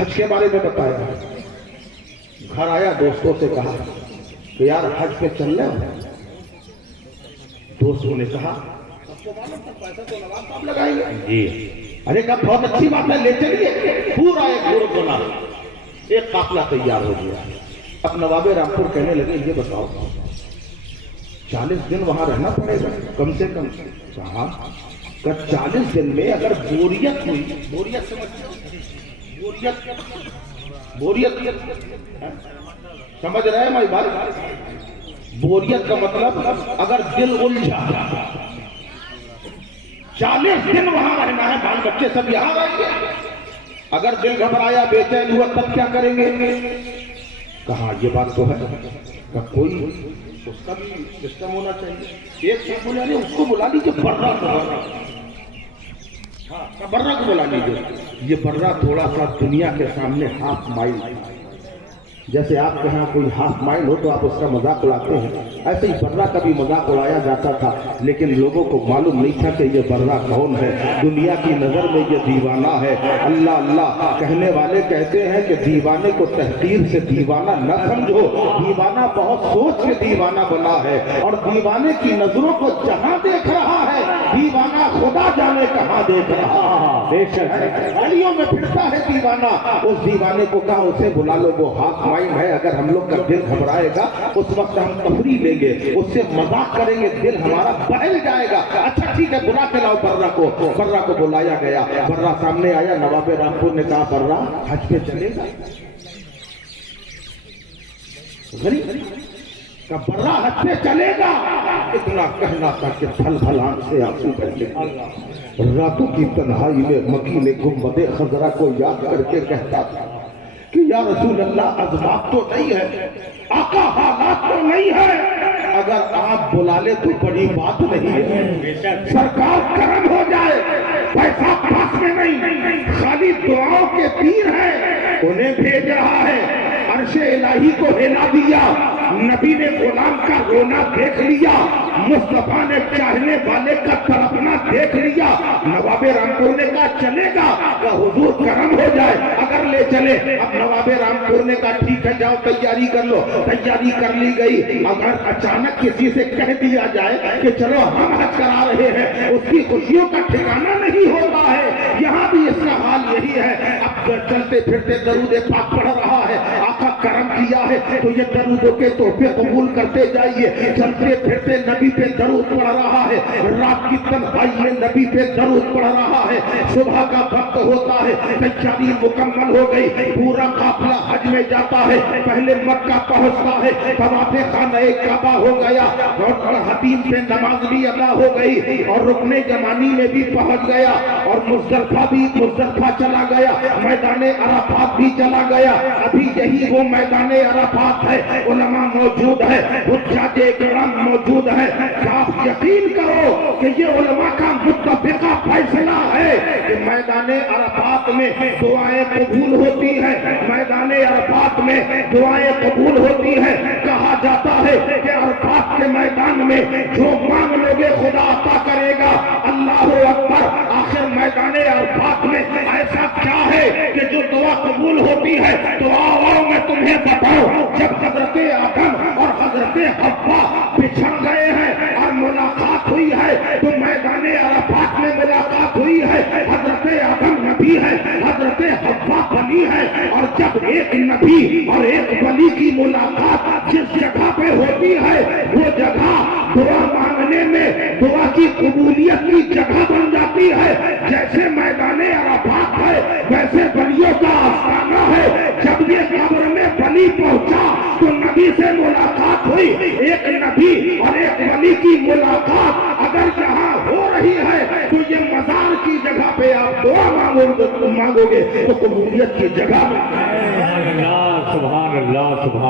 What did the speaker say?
حج کے بارے میں بتایا، گھر آیا دوستوں سے کہا کہ یار حج پہ چل رہے ہو؟ دوستوں نے کہا پیسہ تو نواب صاحب لگائیں گے جی، ارے کہا بہت اچھی بات ہے، لے چلیے۔ پورا ایک گروپ بنا، ایک قافلہ تیار ہو گیا۔ اب نواب رامپور کہنے لگے یہ بتاؤ 40 دن وہاں رہنا پڑے گا کم سے کم؟ کہا کہ 40 دن میں اگر بوریت ہوئی، بوریت سمجھ رہے ہیں بھائی بات؟ بوریت کا مطلب اگر دل الجھا، 40 دن وہاں رہنا ہے، بال بچے سب یہاں رہیں گے، اگر دل گھبرایا بے چین ہوا تب کیا کریں گے؟ کہا یہ بات تو ہے کہ کوئی اس کا بھی سسٹم ہونا چاہیے۔ ایک صاحب بولے اس کو بلا لیجیے، برہ کو بلا لیجیے۔ یہ برہ تھوڑا سا دنیا کے سامنے ہاف مائل، جیسے آپ کے ہاں کوئی ہاف مائل ہو تو آپ اس کا مذاق اڑاتے ہیں، ایسے ہی برہ کا بھی مذاق اڑایا جاتا تھا، لیکن لوگوں کو معلوم نہیں تھا کہ یہ برہ کون ہے۔ دنیا کی نظر میں یہ دیوانہ ہے۔ اللہ اللہ کہنے والے کہتے ہیں کہ دیوانے کو تحقیر سے دیوانہ نہ سمجھو، دیوانہ بہت سوچ کے دیوانہ بنا ہے، اور دیوانے کی نظروں کو جہاں دیکھ رہا ہے دیوانہ خدا جانے کہاں دیکھ رہا ہے۔ گلیوں میں پھرتا ہے دیوانہ، اس دیوانے کو کہا اسے بلا لو، وہ ہاتھ مائل ہے، اگر ہم لوگ کا دل گھبرائے گا اس وقت ہم تفریح لیں گے، اس سے مذاق کریں گے، دل ہمارا بہل جائے گا۔ اچھا ٹھیک ہے بلا کے لاؤ برہ کو۔ برہ کو بلایا گیا، برہ سامنے آیا، نواب رامپور نے کہا برہ حج پہ چلے گا؟ غریب کا برہ حج پہ چلے گا؟ اتنا کہنا تھا کہ پھل پھل آنکھ سے آنسو بہنے۔ راتوں کی تنہائی میں مکی نے گنبد خضرا کو یاد کر کے کہتا تھا کہ یا رسول اللہ اسباب تو نہیں ہے، آقا حالات تو نہیں ہے، اگر آپ بلا لے تو بڑی بات نہیں ہے، سرکار کرم ہو جائے، پیسہ پاس میں نہیں، خالی دعاؤں کے تیر ہیں، انہیں بھیج رہا ہے۔ عرش الہی کو ہلا دیا، نبی نے غلام کا رونا دیکھ لیا، مصطفیٰ نے چاہنے والے کا تڑپنا دیکھ لیا۔ نواب رامپور نے کہا چلے گا؟ کہ حضور کرم ہو جائے اگر لے چلے۔ اب نواب رامپور نے کہا ٹھیک ہے جاؤ تیاری کر لو۔ تیاری کر لی گئی۔ اگر اچانک کسی سے کہہ دیا جائے کہ چلو ہم حج کرا رہے ہیں، اس کی خوشیوں کا ٹھکانہ نہیں ہوتا ہے۔ یہاں بھی اس کا حال یہی ہے۔ اب چلتے پھرتے درود پاک پڑھ رہا ہے، آقا کرم کیا ہے تو یہ درودوں کے تحفے قبول کرتے جائیے۔ چلتے پھرتے نبی پہ درود پڑھ رہا ہے، رات کی تنہائی میں نبی پہ درود پڑھ رہا ہے۔ صبح کا وقت ہوتا ہے، تیاری مکمل ہو گئی، پورا قافلہ حج میں جاتا ہے۔ پہلے مکہ پہنچتا ہے، طواف خانہ کعبہ ہو گیا، اور حتیم پہ نماز بھی ادا ہو گئی، اور رکن یمانی میں بھی پہنچ گیا، اور مزدلفہ چلا گیا، میدان عرفات بھی چلا گیا۔ ابھی یہی وہ میدان عرفات ہے، علماء موجود ہے، حجاج کرام موجود ہے۔ آپ یقین کرو کہ یہ علماء کا متفقہ فیصلہ ہے کہ میدان عرفات میں دعائیں قبول ہوتی ہیں، میدان عرفات میں دعائیں قبول ہوتی ہیں۔ کہا جاتا ہے کہ عرفات کے میدان میں جو مانگ لوگے خدا عطا کرے گا۔ اللہ اکبر۔ آخر میدان عرفات میں ایسا کیا ہے کہ جو دعا قبول ہوتی ہے؟ تو آؤ میں تمہیں بتاؤں، جب حضرت آدم اور حضرت حوا بچھڑ گئے ہیں اور ملاقات ہوئی ہے تو میدان عرفات میں ملاقات ہوئی ہے۔ حضرت آدم نبی ہے، حضرت حوا ولی ہے، اور جب ایک نبی اور ایک ولی کی ملاقات جس جگہ پہ ہوتی ہے وہ جگہ دعا مانگنے میں دعا کی قبولیت کی جگہ بن جاتی ہے۔ جیسے میدان عرفات ہے ویسے ولیوں کا آستانہ ہے۔ جب یہ قبر میں ولی پہنچا تو نبی سے ملاقات ہوئی۔ ایک نبی اور ایک ولی کی ملاقات اگر جہاں ہو رہی ہے تو یہ مزار کی جگہ پہ آپ دعا مانگو گے تو قبولیت کی جگہ۔ سبحان اللہ سبحان اللہ سبحان